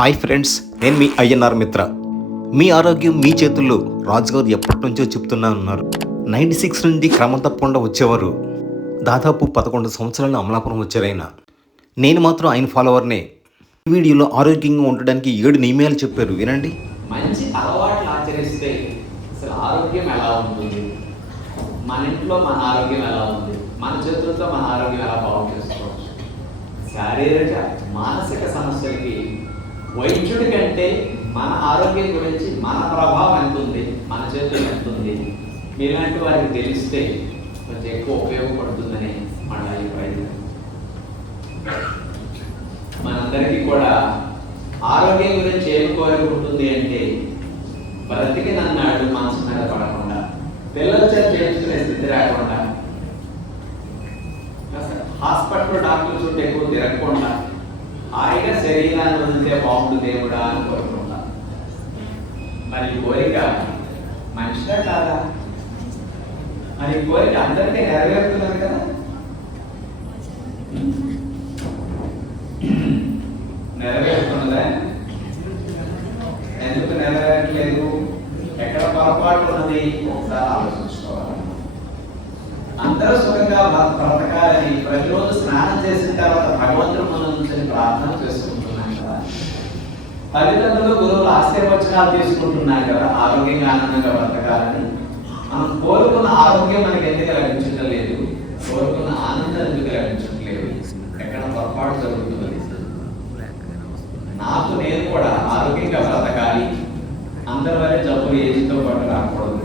Hi friends, నేను మీ INR మిత్ర. మీ ఆరోగ్యం మీ చేతుల్లో రాజుగారు ఎప్పటి నుంచో చెప్తున్నా ఉన్నారు. 96 నుండి క్రమం తప్పకుండా వచ్చేవారు. దాదాపు 11 సంవత్సరాలు అమలాపురం వచ్చారైనా. నేను మాత్రం ఆయన ఫాలోవర్నే. ఈ వీడియోలో ఆరోగ్యంగా ఉండడానికి 7 నియమాలు చెప్పారు, వినండి. మంచి అలవాట్లు ఆచరిస్తే అసలు ఆరోగ్యం ఎలా ఉంటుంది, మన ఇంట్లో మన ఆరోగ్యం ఎలా ఉంది, మన చేతులతో మన ఆరోగ్యం ఎలా బాగు చేసుకోవచ్చు. శారీరక మానసిక సమస్యలకి వైద్యుడి కంటే మన ఆరోగ్యం గురించి మన ప్రభావం ఎంత ఉంది, మన చేతులు ఎంత ఉంది, ఇలాంటి వారికి తెలిస్తే కొంచెం ఎక్కువ ఉపయోగపడుతుందని మన అభిప్రాయం. మనందరికీ కూడా ఆరోగ్యం గురించి ఏమి కోరుకుంటుంది అంటే, బ్రతికినన్నాడు మనసు మీద పడకుండా, పిల్లల చేత చేయించుకునే స్థితి రాకుండా, హాస్పిటల్ డాక్టర్ చుట్టూ ఎక్కువ తిరగకుండా, హాయిగా శరీరాన్ని వదిలితే బాగుంటుంది దేవుడా అని కోరుకుంటా. మరి కోరిక మనిషిగా కాదా? మరి కోరిక అందరికీ నెరవేరుతున్నారు కదా. నెరవేరుతున్నదా? ఎందుకు నెరవేరట్లేదు? ఎక్కడ పొరపాటు ఉన్నది ఒకసారి ఆలోచించుకోవాలి. అందరూ సుఖంగా బ్రతకాలని ప్రతిరోజు స్నానం చేసిన తర్వాత భగవంతుడు మన నుంచి ప్రార్థన చేసుకుంటున్నాం కదా. తల్లిదండ్రులు గురువులు ఆశీర్వచనాలు తీసుకుంటున్నాం కదా, ఆరోగ్యంగా ఆనందంగా బ్రతకాలని. మనం కోరుకున్న ఆరోగ్యం మనకి ఎందుకు లభించడం లేదు, కోరుకున్న ఆనందం ఎందుకు లభించట్లేదు? ఎక్కడ పొరపాటు జరుగుతున్నది? నాకు నేను కూడా ఆరోగ్యంగా బ్రతకాలి, అందరి వల్లే జబ్బులు ఏజ్తో పాటు రాకూడదు,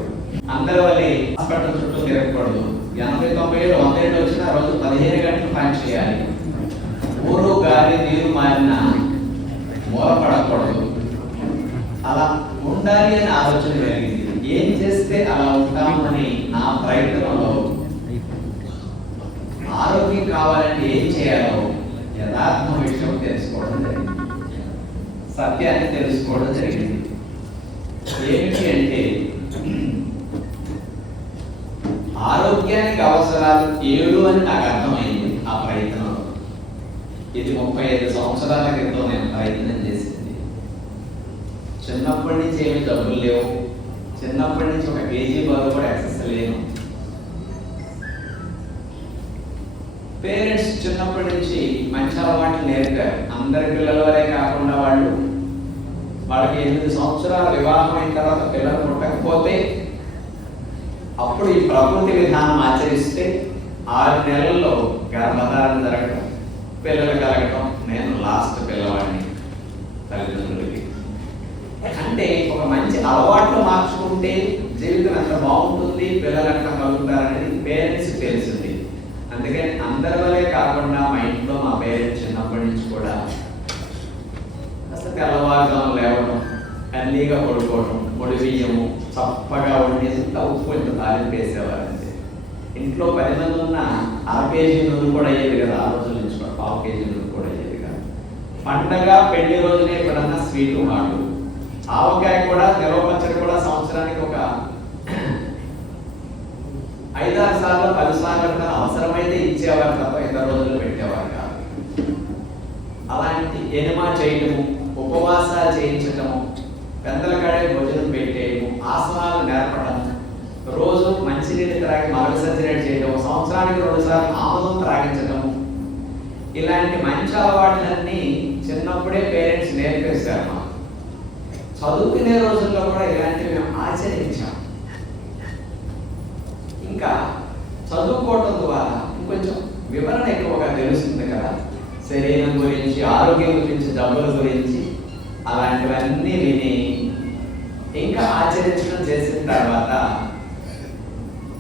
అందరి వల్లే హాస్పిటల్ చుట్టూ తిరగకూడదు, 80-90 ఏళ్ళు 100 ఏళ్ళు వచ్చిన రోజు 15 గంటలు పని చేయాలి, ఊరు గాలి నీరు మారిన మూలపడకూడదు, అలా ఉండాలి అని ఆలోచన కలిగింది. ఏం చేస్తే అలా ఉంటామని నా ప్రయత్నంలో ఆరోగ్యం కావాలంటే ఏం చేయాలో యథార్థ విషయం తెలుసుకోవడం జరిగింది, సత్యాన్ని తెలుసుకోవడం జరిగింది. ఏమిటి అంటే, ఆరోగ్యానికి అవసరాలు 7 అని నాకు అర్థమైంది ఆ ప్రయత్నంలో. ఇది 35 సంవత్సరాల క్రితం నేను ప్రయత్నం చేసింది. చిన్నప్పటి నుంచి ఏమి జబ్బులు లేవు, చిన్నప్పటి నుంచి 1 కేజీ బరువు కూడా ఎక్సెస్ లేను. పేరెంట్స్ చిన్నప్పటి నుంచి మంచి అలవాట్లు నేర్పారు. అందరి పిల్లల వరే కాకుండా వాళ్ళకి 8 సంవత్సరాల వివాహం అయిన తర్వాత పిల్లలు పుట్టకపోతే అప్పుడు ఈ ప్రకృతి విధానం ఆచరిస్తే 6 నెలల్లో గర్భధారణ జరగడం, పిల్లలు కలగటం. నేను లాస్ట్ పిల్లవాడిని తల్లిదండ్రులకి. అంటే ఒక మంచి అలవాట్లు మార్చుకుంటే జీవితం ఎంత బాగుంటుంది, పిల్లలు ఎట్లా కలుగుతారనేది పేరెంట్స్ తెలిసింది. అందుకని అందరి వల్లే కాకుండా మా ఇంట్లో మా పేరెంట్స్ చిన్నప్పటి నుంచి కూడా అసలు తెల్లవారుజాము లేవడం, ఎర్లీగా పడుకోవడం, పొడి బియ్యము చప్పగా వండేసి ఉప్పు ఇంత తాలింపు వేసేవారంటే. ఇంట్లో 10 మంది ఉన్న 1/2 కేజీ నూనె కూడా అయ్యేది కదా, ఆ రోజుల నుంచి 1/2 కేజీ నూనె కూడా అయ్యేది కదా. పండగ పెళ్లి రోజునే ఎప్పుడన్నా స్వీటు మాట, ఆవకాయ కూడా, నిలవ పచ్చడి కూడా సంవత్సరానికి ఒక 5-6 సార్లు 10 సార్లు అవసరమైతే ఇచ్చేవారు తప్ప ఇతర రోజులు పెట్టేవారు కాదు. అలాంటి ఎనిమా చేయటము, ఉపవాసాలు చేయించటము, పెద్దల కాడే భోజనం పెట్టేయము, ఆసనాలు నేర్పడం, రోజు మంచినీళ్ళు త్రాగి మలవిసర్జన చేయడం, సంవత్సరానికి 2 సార్లు ఆమదం త్రాగించటము, ఇలాంటి మంచి అలవాట్లన్నీ చిన్నప్పుడే పేరెంట్స్ నేర్పేశారు. మాకు చదువుకునే రోజుల్లో కూడా ఇలాంటివి మేము ఆచరించాం. ఇంకా చదువుకోవటం ద్వారా ఇంకొంచెం వివరణ ఎక్కువగా తెలుస్తుంది కదా, శరీరం గురించి, ఆరోగ్యం గురించి, జబ్బుల గురించి. అలాంటివన్నీ విని ఇంకా ఆచరించడం చేసిన తర్వాత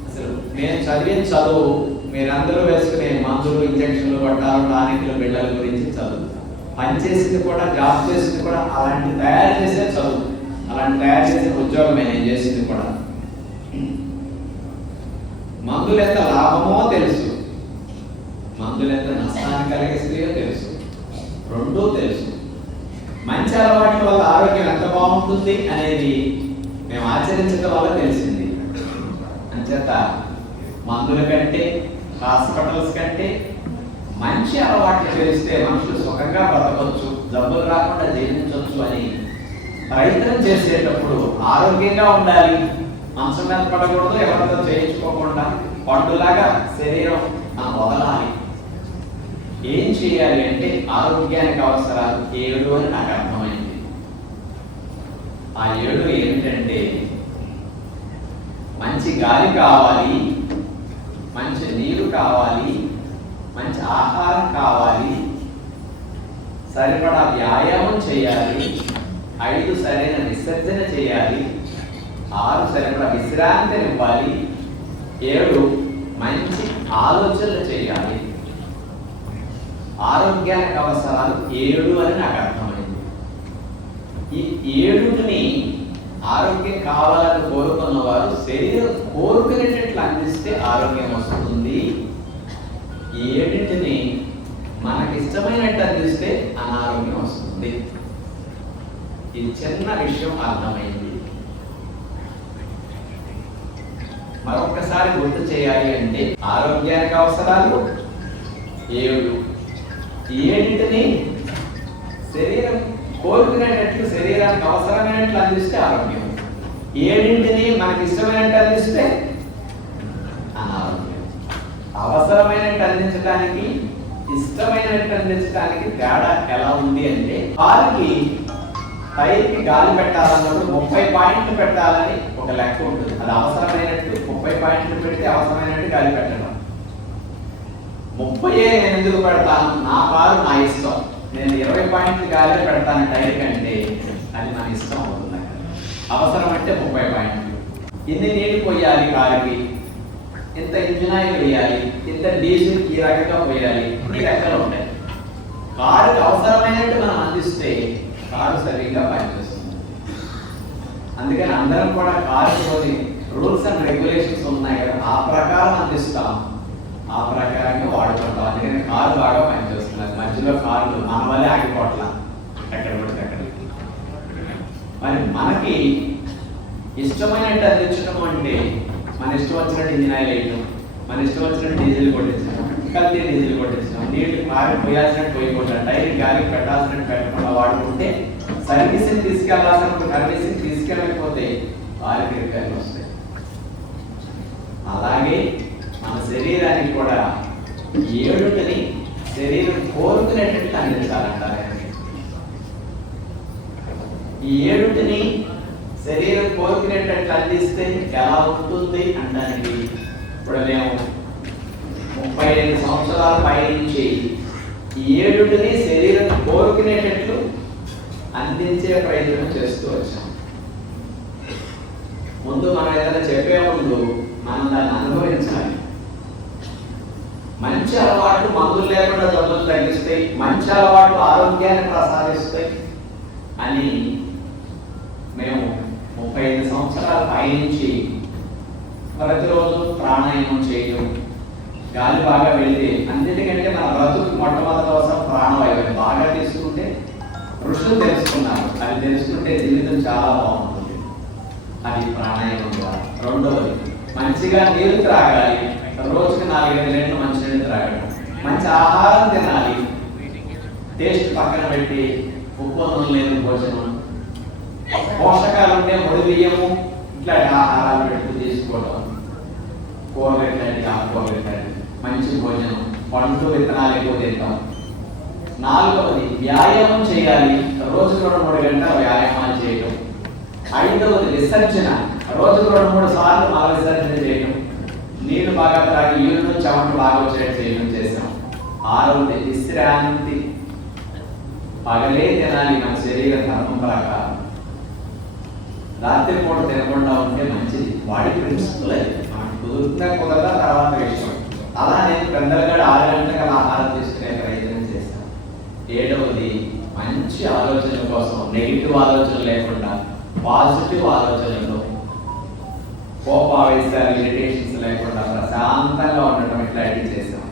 అసలు నేను చదివిన చదువు మీరందరూ వేసుకునే మందులు, ఇంజక్షన్లు, పట్టాలు, టానిక్లు, బిళ్ళల గురించి చదువు. పనిచేసింది కూడా, జాబ్ చేసింది కూడా, అలాంటి తయారు చేసే చదువు, అలాంటి తయారు చేసే ఉద్యోగమే నేను చేసింది కూడా. మందులు ఎంత లాభమో తెలుసు, మందులు ఎంత నష్టాన్ని కలిగిస్తాయో తెలుసు, రెండూ తెలుసు. మంచి అలవాట్ల వల్ల ఆరోగ్యం ఎంత బాగుంటుంది అనేది మేము ఆచరించడం వల్ల తెలిసింది. అంచేత మందుల కంటే, హాస్పిటల్స్ కంటే మంచి అలవాట్లు తెలిస్తే మనుషులు సుఖంగా బ్రతకొచ్చు. జబ్బులు రాకుండా జీవించవచ్చు అని ప్రయత్నం చేసేటప్పుడు ఆరోగ్యంగా ఉండాలి, మంచం మీద పడకూడదు, ఎవరితో చేయించుకోకుండా పండులాగా శరీరం వదలాలి. ఏం చేయాలి అంటే ఆరోగ్యానికి అవసరాలు 7 అని నాకు అర్థమైంది. ఆ 7 ఏమిటంటే మంచి గాలి కావాలి, మంచి నీరు కావాలి, మంచి ఆహారం కావాలి, సరిపడా వ్యాయామం చేయాలి, 5 సరైన విసర్జన చేయాలి, 6 సరిపడా విశ్రాంతి ఇవ్వాలి, 7 మంచి ఆలోచనలు చేయాలి. ఆరోగ్యానికి అవసరాలు 7 అని నాకు అర్థమైంది. ఈ 7ని ఆరోగ్యం కావాలని కోరుకున్న వారు శరీరం కోరుకునేటట్లు అందిస్తే ఆరోగ్యం వస్తుంది. 7ని మనకి ఇష్టమైనట్టు అందిస్తే అనారోగ్యం వస్తుంది. ఈ చిన్న విషయం అర్థమైంది. మరొకసారి గుర్తు చేయాలి అంటే ఆరోగ్యానికి అవసరాలు 7. 7ని శరీరం కోరుకునేటట్లు శరీరానికి అవసరమైనట్లు అందిస్తే ఆరోగ్యం, 7ని మనకి ఇష్టమైనట్టు అందిస్తే అనారోగ్యం. అవసరమైనట్టు అందించడానికి ఇష్టమైనట్టు అందించడానికి తేడా ఎలా ఉంది అంటే కారుకి టైర్కి గాలి పెట్టాలన్నప్పుడు 30 పాయింట్లు పెట్టాలని ఒక లెక్క ఉంటుంది. అది అవసరమైనట్టు 30 పాయింట్లు పెడితే అవసరమైనట్టు గాలి పెట్టడం. 30 నేను ఎందుకు పెడతాను? నా కారు నా ఇష్టం. నేను 20 పాయింట్లు గాలి పెడతాను టైర్ కంటే అది నా ఇష్టం అవుతుంది. అవసరం అంటే 30 పాయింట్లు. ఇన్ని నీళ్ళు పోయాలి కారుకి, ఇంత ఇంజిన్ ఆయిల్ వేయాలి, ఇంత డీజిల్ ఈ రకంగా పోయాలి, ఈ లెక్కలు ఉంటాయి. కారుకి అవసరమైనట్టు మనం అందిస్తే కారు సరిగ్గా పనిచేస్తుంది. అందుకని అందరం కూడా కారు కొన్ని రూల్స్ అండ్ రెగ్యులేషన్స్ ఉన్నాయి కదా, ఆ ప్రకారం అందిస్తాం, ఆ ప్రకారంగా వాడుకుంటాం. అందుకని కారు బాగా పనిచేస్తుంది. మధ్యలో కార్లు మన వల్లే ఆగిపోట్ల ఎక్కడ పడితే అక్కడ. మరి మనకి ఇష్టమైనట్టు అందించడం అంటే మన ఇష్టం వచ్చినట్టు ఇంజిన్ ఆయిల్ వేయటం, మన ఇష్టం వచ్చినట్టు డీజిల్ కొట్టించడం, కలిపి డీజిల్ కొట్టించడం, నీళ్ళు కారు పోయాల్సినట్టు పోయకుండా, టైర్ గాలికి పెట్టాల్సినట్టు పెట్టకుండా వాడుకుంటే సర్వీసింగ్ తీసుకెళ్లాల్సినప్పుడు సర్వీసింగ్ తీసుకెళ్ళకపోతే వారికి రిపేర్లు వస్తాయి. అలాగే మన శరీరానికి కూడా 7ని శరీరం కోరుకునేటట్లు అందించాలంటారు. ఈ 7ని శరీరం కోరుకునేటట్లు అందిస్తే ఎలా ఉంటుంది అంటానికి ఇప్పుడు మేము 35 సంవత్సరాల పై నుంచి ఈ 7ని శరీరం కోరుకునేటట్లు అందించే ప్రయత్నం చేస్తూ వచ్చాం. ముందు మనం ఏదైనా చెప్పే ముందు మనం దాన్ని అనుభవించాలి. మంచి అలవాటు మందులు లేకుండా జబ్బులు తగ్గిస్తాయి, మంచి అలవాటు ఆరోగ్యాన్ని ప్రసాదిస్తాయి అని మేము 35 సంవత్సరాల పై నుంచి ప్రతిరోజు ప్రాణాయామం చేయడం, గాలి బాగా వెళ్తే అన్నిటికంటే మన బ్రతుకు మొట్టమొదటి అవసరం ప్రాణవాయువు బాగా తీసుకుంటే ఋషులు తెలుసుకున్నారు. అది తెలుసుకుంటే జీవితం చాలా బాగుంటుంది. అది ప్రాణాయామం ద్వారా. రెండవది మంచిగా నీరు త్రాగాలి. రోజుకి 4-5 లీటర్లు మంచి నీళ్ళు త్రాగడం. మంచి ఆహారం తినాలి. టేస్ట్ పక్కన పెట్టి ఉప్పు నూనె లేని భోజనం, పోషకాలు ఉంటే ముడి బియ్యము ఇట్లాంటి ఆహారాలు పెట్టి తీసుకోవడం, కూరలు ఇట్లాంటి ఆకుకూరలు ఇట్లాంటి మంచి భోజనం, పండ్లు విత్తనాలు ఎక్కువ తింటాం. 4వది వ్యాయామం చేయాలి. రోజుకు 2-3 గంటలు వ్యాయామాలు చేయడం. 5వది విసర్జన. రోజుకు 2-3 సార్లు మల విసర్జన చేయడం. నీళ్లు బాగా త్రాగి యూరిన్ చెమట బాగా వచ్చేట్టు చేయడం చేసాం. 6వది విశ్రాంతి. పగలే తినాలి మన శరీర ధర్మం ప్రకారం. రాత్రి పూట తినకుండా ఉంటే మంచిది. వాడి ప్రిన్సిపల్ అది. మనకు కుదురుతుందా కుదరదా తర్వాత విషయం. అలా నేను పెద్దలుగా 6 గంటల ఆహారం తీసుకునే ప్రయత్నం చేశాను. 7వది మంచి ఆలోచనల కోసం, నెగిటివ్ ఆలోచనలు లేకుండా పాజిటివ్ ఆలోచనలు, కోపావేశాలు, ఇరిటేషన్స్ లేకుండా ప్రశాంతంగా ఉండటం ఇట్లాంటివి చేశాం.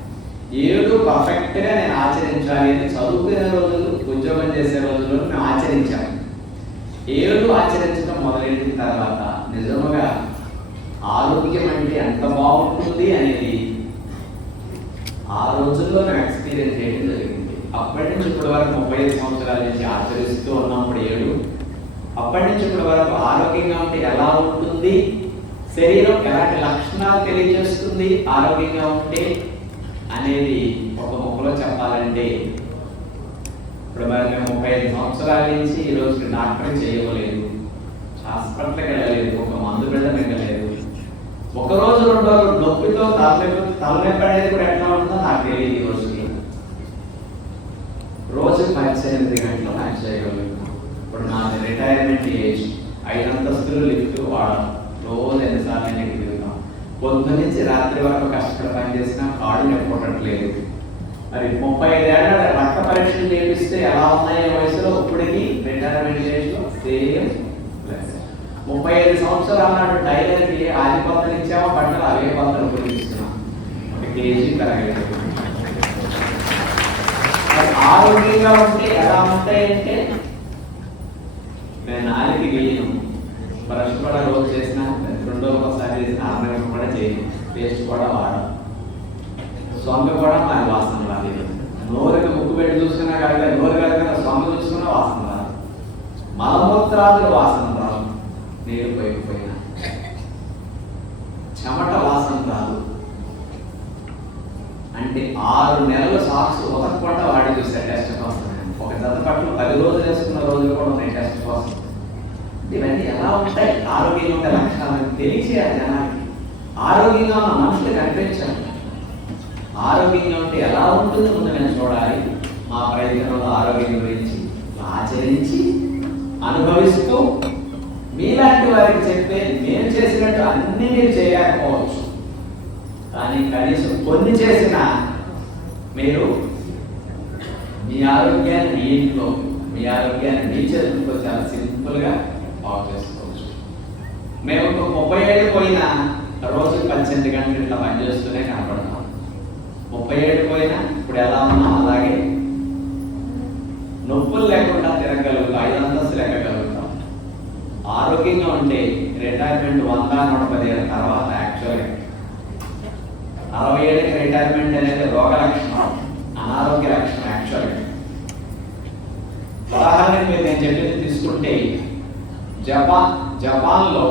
7 పర్ఫెక్ట్గా నేను ఆచరించాలి అని చదువుకునే రోజులు, ఉద్యోగం చేసే రోజుల్లో మేము ఆచరించాము. 7 ఆచరించడం మొదలెట్టిన తర్వాత నిజంగా ఆరోగ్యం అంటే ఎంత బాగుంటుంది అనేది ఆ రోజుల్లో మేము ఎక్స్పీరియన్స్ చేయడం జరిగింది. అప్పటి నుంచి ఇప్పటి వరకు 35 సంవత్సరాల నుంచి ఆచరిస్తూ ఉన్నప్పుడు 7, అప్పటి నుంచి ఇప్పటి వరకు ఆరోగ్యంగా ఉంటే ఎలా ఉంటుంది, శరీరం ఎలాంటి లక్షణాలు తెలియజేస్తుంది ఆరోగ్యంగా ఉంటే అనేది ఒక ముక్కలో చెప్పాలంటే, ఇప్పుడు మరి మేము 35 సంవత్సరాల నుంచి ఈ రోజుకి డాక్టర్ చేయలేదు, హాస్పిటల్కి వెళ్ళలేదు, ఒక మందు బిడ్డ మిగలేదు. ఒక రోజు 2 రోజులు నొప్పితో తలనొప్పి అనేది కూడా ఎట్లా ఉంటుందో నాకు తెలియదు. ఈ రోజుకి రోజుకి 18 గంటలు నాకు చేయగలుగుతాం. ఇప్పుడు నాది రిటైర్మెంట్ ఏజ్, 5 అంతస్తులు లిఫ్ట్ వాడడం, రోజు ఎన్నిసార్లు ఇంటికి తిరుగుతాం. పొద్దు నుంచి రాత్రి వరకు కష్టపడి పనిచేసినా కాళ్ళు నొప్పట్లేదు. మరి 35 ఏళ్ళ రక్త పరీక్షలు చేపిస్తే ఎలా ఉన్నాయో వయసులో ఇప్పటికి రిటైర్మెంట్ ఏజ్లో సేమ్ ప్లస్. 35 సంవత్సరాల నాడు టైలర్కి ఆధిపత్యం ఇచ్చామో బట్టలు అవే బట్టలు ఉపయోగిస్తున్నాం, 1 కేజీ పెరగలేదు. ఆరోగ్యంగా ఉంటే ఎలా ఉంటాయంటే, నేను 4కి వేయను, బ్రష్ కూడా రోజు చేసిన 2 రోజులకోసారి చేసిన, 6 నెలలకు కూడా చేయను, పేస్ట్ కూడా వాడను, సొంగ కూడా నాకు వాసన రాలేదు. నోరుకి ముక్కు పెట్టి చూసుకున్నా కాదు, నోరు కనుక సొంగ చూసుకున్నా వాసన రాదు, మలమూత్రాదులు వాసన రాదు, నీరు పోయిపోయినా చెమట వాసన రాదు. అంటే 6 నెలలు సాక్స్ ఉతకకుండా వాడి చూసారు టెస్ట్ కోసం. ఒక జత పట్లు 10 రోజులు వేసుకున్న రోజులు కూడా ఉన్నాయి టెస్ట్ కోసం. ఇవన్నీ ఎలా ఉంటాయి, ఆరోగ్యంగా ఉండే లక్షణాలు తెలియచేయాలి జనానికి. ఆరోగ్యంగా ఉన్న మనుషులు కనిపించాలి. ఆరోగ్యంగా ఉంటే ఎలా ఉంటుందో ముందు నేను చూడాలి. మా ప్రయత్నంలో ఆరోగ్యం గురించి ఆచరించి అనుభవిస్తూ మీలాంటి వారికి చెప్తే మేము చేసినట్టు అన్ని మీరు చేయలేకపోవచ్చు, కానీ కనీసం కొన్ని చేసినా మీరు మీ ఆరోగ్యాన్ని మీ ఇంట్లో, మీ ఆరోగ్యాన్ని మీ చేతులతో చాలా సింపుల్గా బాగు చేసుకోవచ్చు. మేము 30 ఏళ్ళు పోయినా రోజు 18 గంటలు ఇట్లా పనిచేస్తూనే కనపడతాం. 30 ఏళ్ళు పోయినా ఇప్పుడు ఎలా ఉన్నాం అలాగే నొప్పులు లేకుండా తిరగలుగుతాం, 5 అంతస్తులు ఎక్కగలుగుతాం. ఆరోగ్యంగా ఉంటే రిటైర్మెంట్ 100-110 ఏళ్ళ తర్వాత యాక్చువల్గా 60 ఏళ్ళకి రిటైర్మెంట్ అనేది రోగ లక్షణం, అనారోగ్య లక్షణం యాక్చువల్గా. ఉదాహరణకి మీరు నేను చెప్పింది తీసుకుంటే, జపాన్లో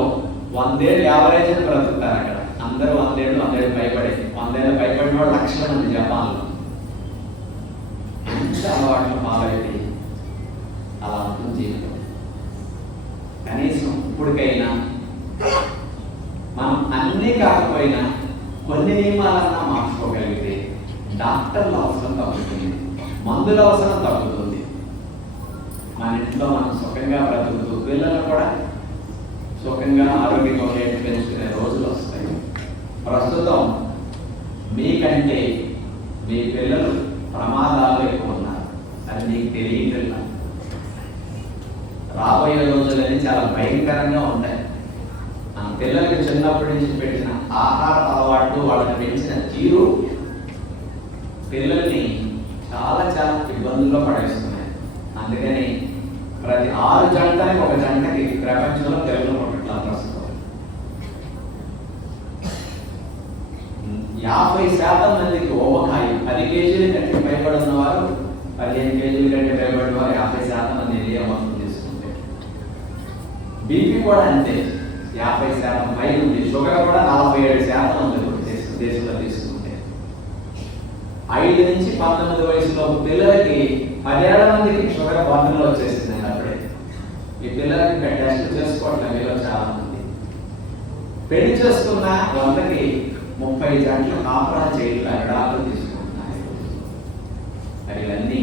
100 ఏళ్ళు యావరేజ్ అని బ్రతుకుతారు. అక్కడ అందరూ 100 ఏళ్ళు పైబడి, 100 ఏళ్ళు పైబడిన వాళ్ళు లక్షల మంది జపాన్లో. ఎంత అలవాట్లు మారైతే అలా ఉంటుంది జీవితం. కనీసం ఇప్పటికైనా మనం అన్నీ కాకపోయినా కొన్ని నియమాలన్నా మార్చుకోగలిగితే డాక్టర్ల అవసరం తగ్గుతుంది, మందుల అవసరం తగ్గుతుంది. మన ఇంట్లో మనం సుఖంగా బ్రతుకుతూ పిల్లలు కూడా సుఖంగా ఆరోగ్యంగా పెంచుకునే రోజులు వస్తాయి. ప్రస్తుతం మీకంటే మీ పిల్లలు ప్రమాదాలు ఎక్కువ ఉన్నారు, అది మీకు తెలియదు. రాబోయే రోజులని చాలా భయంకరంగా ఉంటాయి. మన పిల్లలకి చిన్నప్పటి నుంచి పెట్టిన ఆహార అలవాట్లు, వాళ్ళని పెంచిన తీరు పిల్లల్ని చాలా చాలా ఇబ్బందుల్లో పడేస్తున్నాయి. అందుకని ప్రతి 6 జంటలకి 1 జంటకి ప్రపంచంలో పిల్లలు పుట్టట్లా ప్రస్తుతం. 50% మందికి ఓవకాయ 10 కేజీల కంటే పైబడి ఉన్నవారు, 15 కేజీల కంటే పైబడిన వారు 50% మంది ఇండియా మొత్తం తీసుకుంటే. బీపీ కూడా అంతే, 50% పై ఉంది. షుగర్ కూడా 47% ఉంది దేశంలో తీసుకుంటే. 5 నుంచి 19 వయసులో పిల్లలకి 10 ఏళ్ల మందికి షుగర్ బాటిల్లో వచ్చేసింది. అప్పుడే ఈ పిల్లలకి టెస్ట్ చేసుకోవట్లేదు మీలో చాలా మంది. పెళ్లి చేసుకున్న 100కి 30 గంటలు కాపురాలు చేయట్లేదు, డాక్టర్లు తీసుకుంటున్నారు. మరి ఇవన్నీ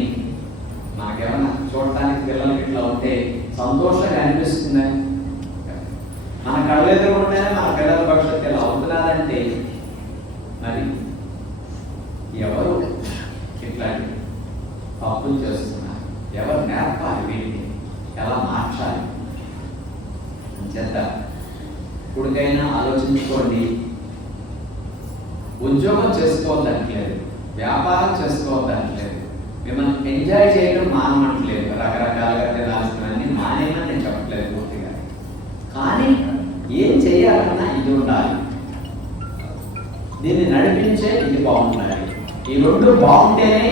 మనకేమన్నా చూడటానికి పిల్లలకి ఇట్లా ఉంటే సంతోషంగా అనిపిస్తుంది. మన కళ్ళెదురుకుంటేనే మన పిల్లల భవిష్యత్తు ఎలా అవుతున్నదంటే, మరి ఎవరు ఇట్లాంటి తప్పులు చేస్తున్నారు, ఎవరు నేర్పాలి, వీటిని ఎలా మార్చాలి చేత ఇప్పటికైనా ఆలోచించుకోండి. ఉద్యోగం చేసుకోవద్దంటలేదు, వ్యాపారం చేసుకోవద్దంటలేదు, మిమ్మల్ని ఎంజాయ్ చేయడం మానమంటలేదు, రకరకాలుగా తినాల్సినవన్నీ మానేమని నేను చెప్పట్లేదు పూర్తిగా. కానీ ఏం చేయాలన్నా ఇది ఉండాలి, దీన్ని నడిపించే ఇది బాగుండాలి. ఈ 2 బాగుంటేనే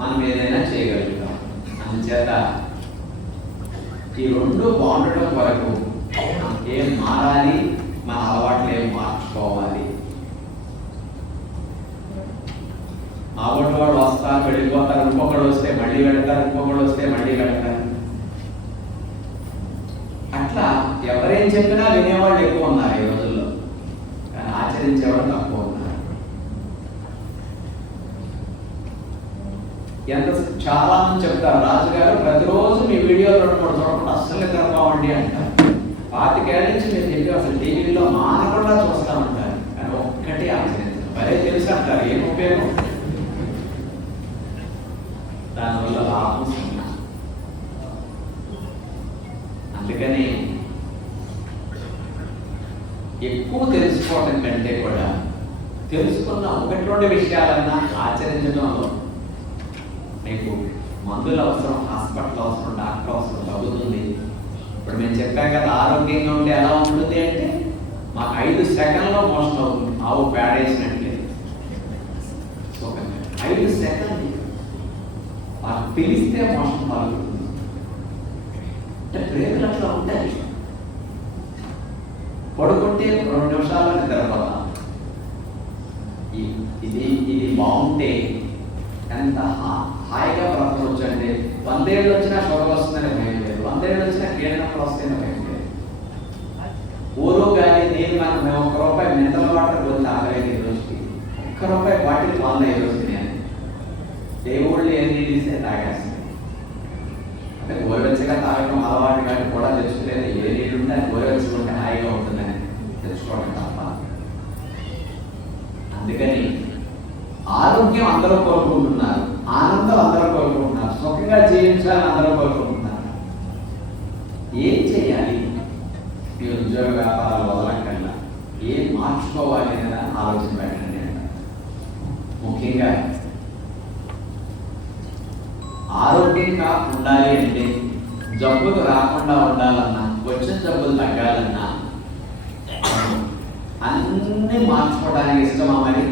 మనం ఏదైనా చేయగలుగుతాం. అందుచేత ఈ రెండు బాగుండటం వరకు ఏం మారాలి, మన అలవాట్లు ఏం మార్చుకోవాలి. మామూలు వాడు వస్తారు, వెళ్ళిపోతారు, ఇంకొకడు వస్తే మళ్ళీ వెళ్తారు, ఇంకొకడు వస్తే మళ్ళీ వెళ్తారు. అట్లా ఎవరేం చెప్పినా వినేవాళ్ళు ఎక్కువ ఉన్నారు ఈ రోజుల్లో, కానీ ఆచరించేవాళ్ళు తక్కువ ఉన్నారు. చాలా మంది చెప్తారు, రాజుగారు ప్రతిరోజు మీ వీడియోలు 2-3 చూడకుండా అస్సలు నిద్రపోవండి అంటారు. 25 ఏళ్ళ నుంచి మీరు చెప్పి అసలు టీవీలో మానకుండా చూస్తూ ఉంటారు, కానీ ఒక్కటి ఆచరించారు. మరే తెలుసు అంటారు, ఏం ఉపయోగం? దానివల్ల లాభం సున్నా. అందుకని ఎక్కువ తెలుసుకోవడం కంటే కూడా తెలుసుకున్న 1-2 విషయాలన్నా ఆచరించడంలో మీకు మందులు అవసరం, హాస్పిటల్ అవసరం, డాక్టర్ అవసరం తగ్గుతుంది. ఇప్పుడు మేము చెప్పాం కదా, ఆరోగ్యంగా ఉంటే ఎలా ఉంటుంది అంటే మాకు 5 సెకండ్లో మోషన్ అవుతుంది. ఆవు పేడ వేసినట్లే 5 సెకండ్ మాకు పిలిస్తే మోషన్ పాల్గొంటుంది. అంటే బ్రేకులు అట్లా ఉంటాయి. పడుకుంటే 2 నిమిషాల్లో నిద్రపోతాం. ఇది బాగుంటే ఎంత హాయిగా బ్రతకవచ్చు. అంటే 100 ఏళ్ళు వచ్చినా షుగర్ వస్తుందని భయం లేదు, 100 ఏళ్ళు వచ్చినా కీళ్ళనొప్పులు వస్తాయని భయం లేదు. ఊరు కానీ నేను మేము 1 రూపాయి మినరల్ వాటర్ పోతే ఆగలేదు ఈ రోజుకి. 1 రూపాయి బాటిల్ వాళ్ళ ఈ రోజు నేను దేవుళ్ళు ఏం తీస్తే తాగేస్తాను. అంటే గోరువెచ్చగా తాగడం అలవాటు కానీ కూడా తెలుసుకోలేదు. ఏ నీళ్ళు ఉంటే అది గోరువెచ్చకుంటే హాయిగా ఉంటుందని తెలుసుకోవడం తప్ప. అందుకని ఆరోగ్యం అందరూ కోరుకుంటున్నారు, ఆనందం అందరూ కోరుకుంటున్నారు, సుఖంగా జీవించాలని అందరూ కోరుకుంటున్నారు. ఏం చేయాలి? మీ ఉద్యోగ వ్యాపారాలు వదలకల్లా ఏం మార్చుకోవాలి అనేది ఆలోచన పెట్టండి. ముఖ్యంగా ఆరోగ్యంగా ఉండాలి అంటే జబ్బులు రాకుండా ఉండాలన్నా, వచ్చిన జబ్బులు తగ్గాలన్నా అన్నీ మార్చుకోవడానికి ఇష్టమా? మరి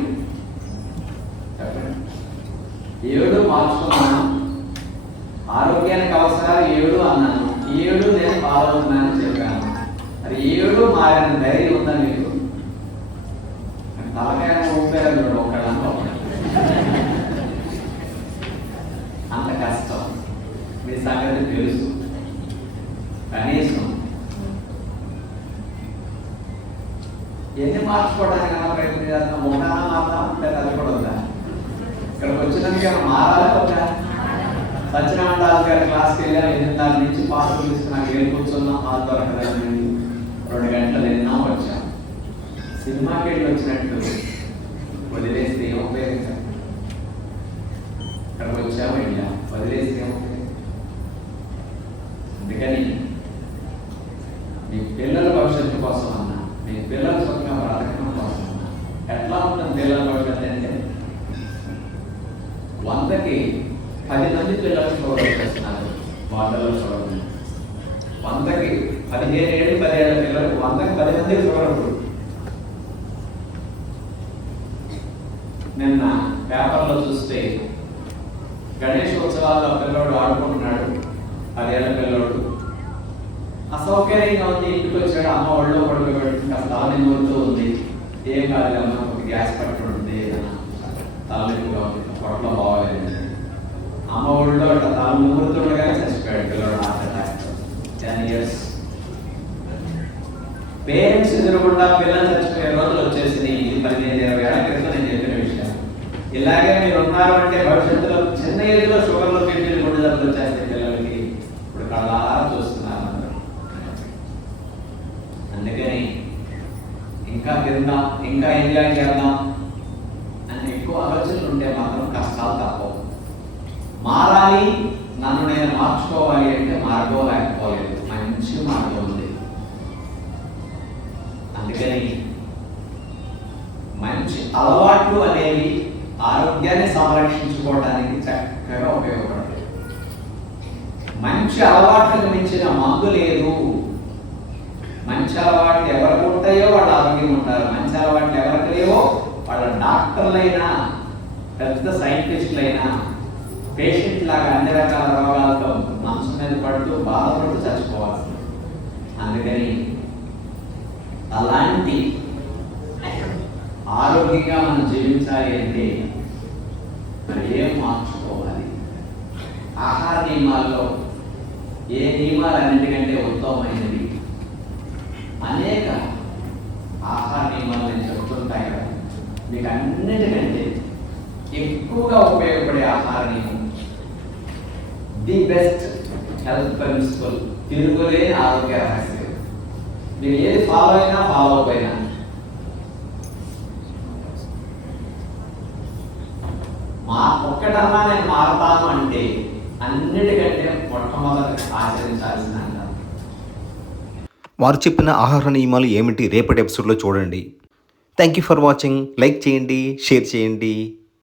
చెప్పండి. 7 మార్చుకున్నాను, ఆరోగ్యానికి అవసరాలు 7 అన్నాను, 7 నేను ఫాలో అవుతున్నానని చెప్పాను. మరి 7 మారిన ధైర్యం ఉందా మీకు? తలకాయ ఊపారు ఒకళ్ళంతా అంత కష్టం. మీ సంగతి తెలుసు. కనీసం ఎన్ని మార్చుకోవడానికన్నా ప్రయత్నం చేస్తాం. ఒకటన్నా మాత్రం అంటే అది కూడా ఉందా? ఇక్కడికి వచ్చినాక మారాలి కదా. సత్యనారాయణ గారి క్లాస్కి వెళ్ళాను, 8:30 నుంచి పాస్ తీసుకున్నాక వెళ్ళి కూర్చున్నాం. పాస్ దొరకదండి, 2 గంటలు వెళ్ళినా వచ్చాం. సినిమాకి వెళ్ళి వచ్చినట్టు వదిలేస్తే ఏం ఉపయోగించాలి? ఇక్కడికి వచ్చాము, వెళ్ళాం, వదిలేస్తే ఏం ఉపయోగం? అందుకని మీ పిల్లల భవిష్యత్తు కోసం అన్నా, మీ పిల్లల సుఖంగా బ్రతకడం కోసం అన్నా, ఎట్లా ఉంటుంది పిల్లల భవిష్యత్తు అంటే 100కి 10 మంది పిల్లలు షుగర్ వచ్చేస్తున్నారు. వాటర్లో షుగర్ 100కి 15 ఏళ్ళు 10 ఏళ్ళ పిల్లలు 100కి 10 మందికి షుగర్ ఉంటుంది. నిన్న పేపర్లో చూస్తే గణేష్ ఉత్సవాల్లో పిల్లోడు ఆడుకుంటున్నాడు, 10 ఏళ్ళ పిల్లోడు. అసౌకర్యంగా ఉంది, ఇంటికి వచ్చాడు, అమ్మ ఒళ్ళో పడుకోబెట్టి తలని నూరుతూ ఉంది. ఏం కాదులమ్మా, ఒక గ్యాస్ పట్టు ఉంటుంది, తలనొప్పిగా ఉంది, పొట్టలో బాగోలేదు. అమ్మ ఒళ్ళో ఇట్లా తల నూరుతుండగానే చచ్చిపోయాడు పిల్లోడు. 10 years. పేరెంట్స్ ఎదురుకుండా పిల్లలు చచ్చిపోయే రోజులు వచ్చేసింది. ఇది 15-20 ఏళ్ల క్రితం నేను చెప్పిన విషయం. ఇలాగే మీరు ఉన్నారు అంటే భవిష్యత్తులో చిన్న ఏజ్లో షుగర్లో కిడ్నీలు గుండె జబ్బులు వచ్చేస్తాయి పిల్లలకి. ఇప్పుడు కళ్ళారా చూస్తున్నారు అందరూ. అందుకని ఇంకా తిందాం, ఇంకా ఎంజాయ్ చేద్దాం అని ఎక్కువ ఆలోచనలు ఉంటే మాత్రం కష్టాలు తప్పవు. మారాలి, నన్ను నేను మార్చుకోవాలి అంటే మార్గం లేకపోలేదు, మంచి మార్గం ఉంది. అందుకని మంచి అలవాట్లు అనేవి ఆరోగ్యాన్ని సంరక్షించుకోవడానికి చక్కగా ఉపయోగపడతాయి. మంచి అలవాట్లకు మించిన మందు లేదు. మంచి అలవాట్లు ఎవరికి ఉంటాయో వాళ్ళు ఆరోగ్యంగా ఉంటారు. మంచి అలవాట్లు ఎవరికి లేవో వాళ్ళ డాక్టర్లైనా, పెద్ద సైంటిస్టులైనా, పేషెంట్ లాగా అన్ని రకాల రోగాలతో మనసు మీద పడుతూ బాధపడుతూ చచ్చిపోవాలి. అందుకని అలాంటి ఆరోగ్యంగా మనం జీవించాలి అంటే మరి ఏం మార్చుకోవాలి? ఆహార నియమాల్లో ఏ నియమాలు అన్నిటికంటే ఉత్తమమైనవి? అనేక ఆహార నియమాలు నేను చెబుతుంటాయి కదా, మీకు అన్నిటికంటే ఎక్కువగా ఉపయోగపడే ఆహార నియమం, ది బెస్ట్ హెల్త్ ప్రిన్సిపల్, తిరుగులేని ఆరోగ్య రహస్యం. మీరు ఏది ఫాలో అయినా ఫాలో అయిపోయినా ఒక్కటన్నా నేను మారతాను అంటే అన్నిటికంటే మొట్టమొదటి ఆచరించాల్సిన అంటారు. వారు చెప్పిన ఆహార నియమాలు ఏమిటి రేపటి ఎపిసోడ్లో చూడండి. Thank you for watching. Like చేయండి, షేర్ చేయండి.